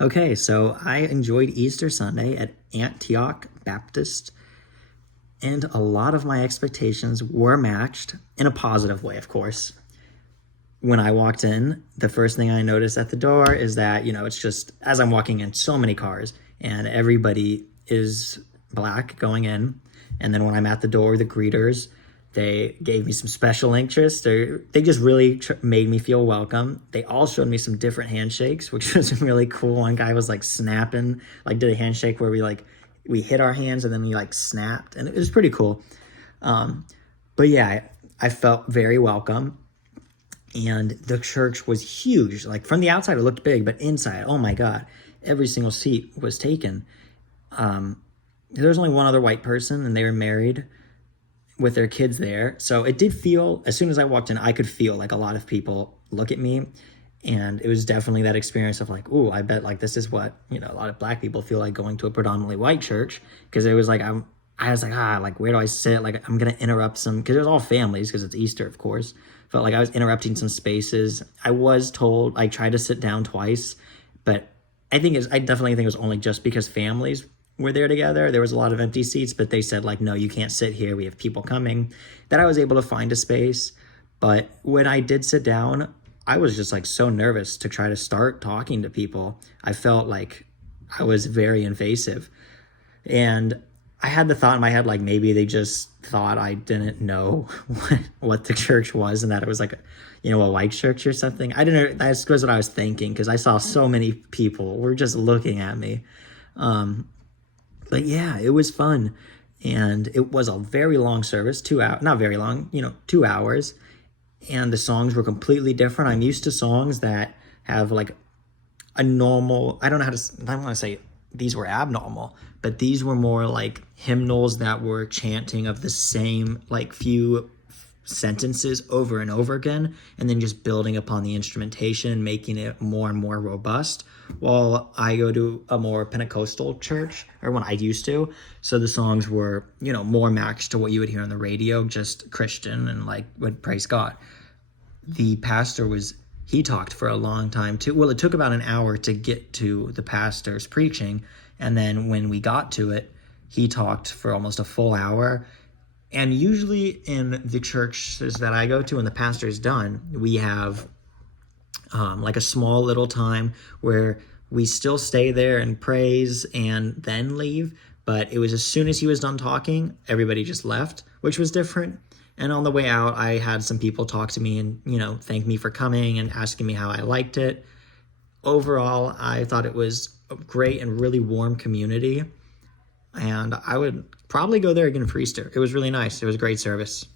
Okay, so I enjoyed Easter Sunday at Antioch Baptist, and a lot of my expectations were matched in a positive way, of course. When I walked in, the first thing I noticed at the door is that, it's just as I'm walking in, so many cars, and everybody is black going in. And then when I'm at the door, the greeters, they gave me some special interest. They just really made me feel welcome. They all showed me some different handshakes, which was really cool. One guy was like snapping, like did a handshake where we hit our hands and then we like snapped, and it was pretty cool. But yeah, I felt very welcome. And the church was huge. Like from the outside, it looked big, but inside, oh my God, every single seat was taken. There was only one other white person, and they were married with their kids there. So it did feel, as soon as I walked in, I could feel like a lot of people look at me. And it was definitely that experience of like, ooh, I bet like this is what, a lot of black people feel like going to a predominantly white church. Because it was like, I was like, where do I sit? Like, I'm going to interrupt some, because it was all families, because it's Easter, of course. Felt like I was interrupting some spaces. I was told, I tried to sit down twice, but I definitely think it was only just because families were there together. There was a lot of empty seats, but they said like, no, you can't sit here. We have people coming. That I was able to find a space. But when I did sit down, I was just like so nervous to try to start talking to people. I felt like I was very invasive. And I had the thought in my head, like maybe they just thought I didn't know what the church was, and that it was like, a white church or something. I didn't know. That was what I was thinking, because I saw so many people were just looking at me. But yeah, it was fun. And it was a very long service, 2 hours, not very long, 2 hours. And the songs were completely different. I'm used to songs that have like a normal, I don't want to say these were abnormal, but these were more like hymnals that were chanting of the same like few sentences over and over again, and then just building upon the instrumentation, making it more and more robust. While I go to a more Pentecostal church, or when I used to, so the songs were, more matched to what you would hear on the radio, just Christian and like would praise God. The pastor he talked for a long time too. Well, it took about an hour to get to the pastor's preaching. And then when we got to it, he talked for almost a full hour. And usually in the churches that I go to, when the pastor's done, we have like a small little time where we still stay there and praise and then leave. But it was as soon as he was done talking, everybody just left, which was different. And on the way out, I had some people talk to me and, thank me for coming and asking me how I liked it. Overall, I thought it was a great and really warm community. And I would probably go there again for Easter. It was really nice. It was a great service.